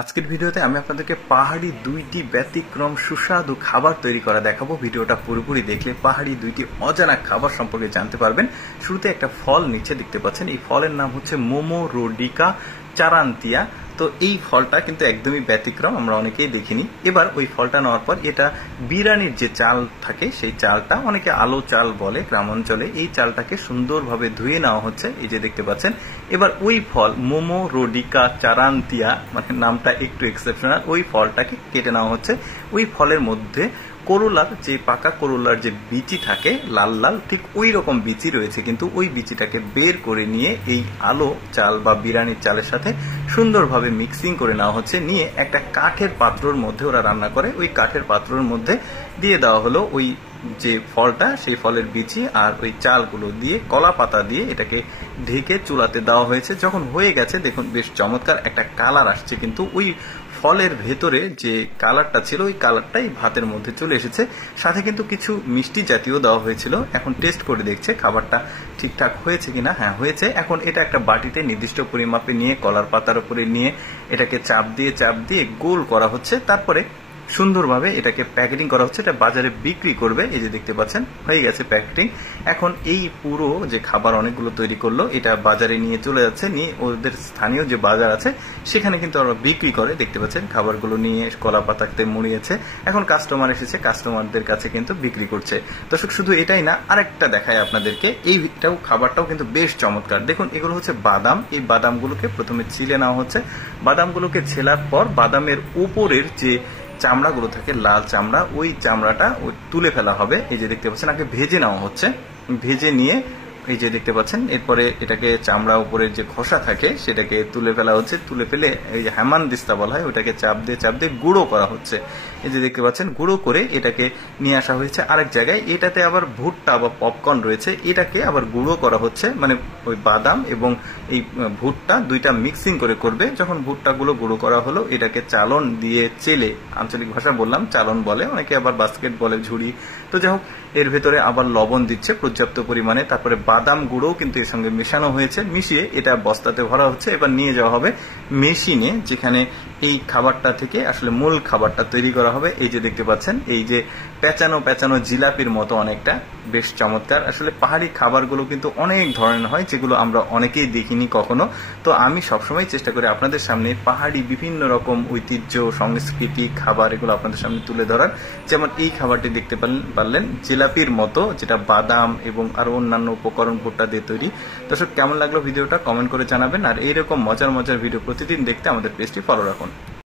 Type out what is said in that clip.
আজকের ভিডিওতে আমি আপনাদেরকে পাহাড়ি দুইটি ব্যতিক্রম সুস্বাদু খাবার তৈরি করা দেখাবো। ভিডিওটা পুরোপুরি দেখলে পাহাড়ি দুইটি অজানা খাবার সম্পর্কে জানতে পারবেন। শুরুতে একটা ফল নিচে দেখতে পাচ্ছেন, এই ফলের নাম হচ্ছে মোমো রোডিকা চারান্তিয়া। তো এই ফলটা কিন্তু একদমই ব্যতিক্রম, আমরা অনেকেই দেখিনি। এবার ওই ফলটা নেওয়ার পর এটা বিরিয়ানির যে চাল থাকে সেই চালটা, অনেকে আলো চাল বলে গ্রাম অঞ্চলে, এই চালটাকে সুন্দরভাবে ধুয়ে নেওয়া হচ্ছে, এই যে দেখতে পাচ্ছেন। এবার ওই ফল মোমো রোডিকা চারান্তিয়া, মানে নামটা একটু এক্সেপশনাল, ওই ফলটাকে কেটে নেওয়া হচ্ছে। ওই ফলের মধ্যে করলার যে পাকা করলার যে বিচি থাকে লাল লাল, ঠিক ওই রকম বিচি রয়েছে, কিন্তু ওই বিচিটাকে বের করে নিয়ে এই আলো চাল বা বিরিয়ানির চালের সাথে সুন্দরভাবে মিক্সিং করে নেওয়া হচ্ছে। নিয়ে একটা কাঠের পাত্রর মধ্যে ওরা রান্না করে, ওই কাঠের পাত্রর মধ্যে দিয়ে দেওয়া হলো ওই যে ফলটা, সেই ফলের বিচি আর ওই চালগুলো দিয়ে কলা পাতা দিয়ে এটাকে ঢেকে চুলাতে দেওয়া হয়েছে। যখন হয়ে গেছে দেখুন বেশ চমৎকার একটা কালার আসছে, কিন্তু ওই ফলের ভেতরে যে কালারটা ছিল ওই কালারটাই ভাতের মধ্যে চলে এসেছে। সাথে কিন্তু কিছু মিষ্টি জাতীয় দেওয়া হয়েছিল। এখন টেস্ট করে দেখছে খাবারটা ঠিকঠাক হয়েছে কিনা। হ্যাঁ, হয়েছে। এখন এটা একটা বাটিতে নির্দিষ্ট পরিমাপে নিয়ে কলার পাতার উপরে নিয়ে এটাকে চাপ দিয়ে গোল করা হচ্ছে। তারপরে সুন্দরভাবে এটাকে প্যাকেটিং করা হচ্ছে, এটা বাজারে বিক্রি করবে। এই যে দেখতে পাচ্ছেন হয়ে গেছে প্যাকেটিং। এখন এই পুরো যে খাবার অনেকগুলো তৈরি করলো, এটা বাজারে নিয়ে চলে যাচ্ছে, নিয়ে ওদের স্থানীয় যে বাজার আছে সেখানে কিন্তু ওরা বিক্রি করে। দেখতে পাচ্ছেন খাবারগুলো নিয়ে কলা পাতাতে মুড়িয়েছে। এখন কাস্টমার এসেছে, কাস্টমারদের কাছে কিন্তু বিক্রি করছে। দর্শক, শুধু এটাই না, আরেকটা দেখায় আপনাদেরকে। এইটাও খাবারটাও কিন্তু বেশ চমৎকার। দেখুন, এগুলো হচ্ছে বাদাম। এই বাদামগুলোকে প্রথমে ছিলে নেওয়া হচ্ছে। বাদামগুলোকে ছেলার পর বাদামের উপরের যে চামড়াগুলো থাকে, লাল চামড়া, ওই চামড়াটা তুলে ফেলা হবে। এই যে দেখতে পাচ্ছেন আগে ভেজে নেওয়া হচ্ছে। ভেজে নিয়ে এই যে দেখতে পাচ্ছেন এরপরে এটাকে চামড়া উপরে যে খোসা থাকে সেটাকে তুলে ফেলা হচ্ছে। তুলে ফেলে এই যে হ্যামান দিস্তা বলা হয়, ওটাকে চাপ দিয়ে গুঁড়ো করা হচ্ছে। এই যে দেখতে পাচ্ছেন গুঁড়ো করে এটাকে নিয়ে আসা হয়েছে আরেক জায়গায়। এটাতে আবার ভুট্টা বা পপকর্ন রয়েছে, এটাকে আবার গুঁড়ো করা হচ্ছে। মানে ওই বাদাম এবং এই ভুট্টা দুইটা মিক্সিং করে করবে। যখন ভুট্টাগুলো গুঁড়ো করা হলো, এটাকে চালন দিয়ে চেলে, আঞ্চলিক ভাষা বললাম চালন বলে, অনেকে আবার বাস্কেট বলে, ঝুড়ি। তো যাই হোক, এর ভেতরে আবার লবণ দিচ্ছে পর্যাপ্ত পরিমাণে। তারপরে বাদাম গুঁড়োও কিন্তু এর সঙ্গে মেশানো হয়েছে। মিশিয়ে এটা বস্তাতে ভরা হচ্ছে। এবার নিয়ে যাওয়া হবে মেশিনে, যেখানে এই খাবারটা থেকে আসলে মূল খাবারটা তৈরি করা হবে। এই যে দেখতে পাচ্ছেন এই যে পেঁচানো জিলাপির মতো অনেকটা, বেশ চমৎকার। আসলে পাহাড়ি খাবারগুলো কিন্তু অনেক ধরনের হয়, যেগুলো আমরা অনেকেই দেখিনি কখনো। তো আমি সবসময় চেষ্টা করি আপনাদের সামনে পাহাড়ি বিভিন্ন রকম ঐতিহ্য, সংস্কৃতি, খাবার এগুলো আপনাদের সামনে তুলে ধরার। যেমন এই খাবারটি দেখতে পারলেন জিলাপির মতো, যেটা বাদাম এবং আরো অন্যান্য উপকরণ ভুট্টা দিয়ে তৈরি। দর্শক, কেমন লাগলো ভিডিওটা কমেন্ট করে জানাবেন। আর এইরকম মজার ভিডিও প্রতিদিন দেখতে আমাদের পেজটি ফলো রাখুন।